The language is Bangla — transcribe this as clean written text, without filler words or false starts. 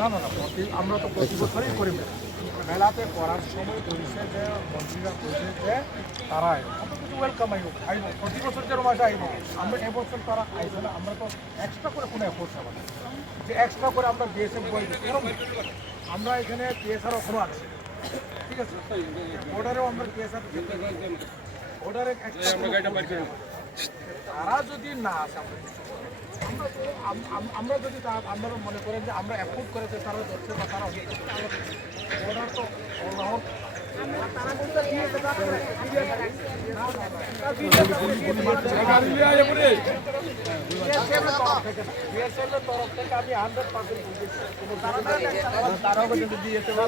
না না না, আমরা তো প্রতি বছরই করি মেলাতে করার সময় বলছে যে মন্ত্রীরা বলছে যে তারা ওয়েলকাম আইব প্রতি বছর যে মাসে আইব। আমরা এবছর তারা আইছে না, আমরা তো এক্সট্রা করে কোনো এফোর্টস আমাদের যে এক্সট্রা করে আমরা বিএসএফ বই এরকম আমরা এখানে পিএসআর ওখানেও আছে, ঠিক আছে, বর্ডারেও আমরা পিএসআর বর্ডারে তারা যদি না আসে আমরা যদি আপনারা মনে করেন যে আমরা অ্যাফোর্ড করেছে তারা ধরছে বা তারা বর্ডার তো তরফ থেকে আমি 100% তারাও কিন্তু দিয়েছে না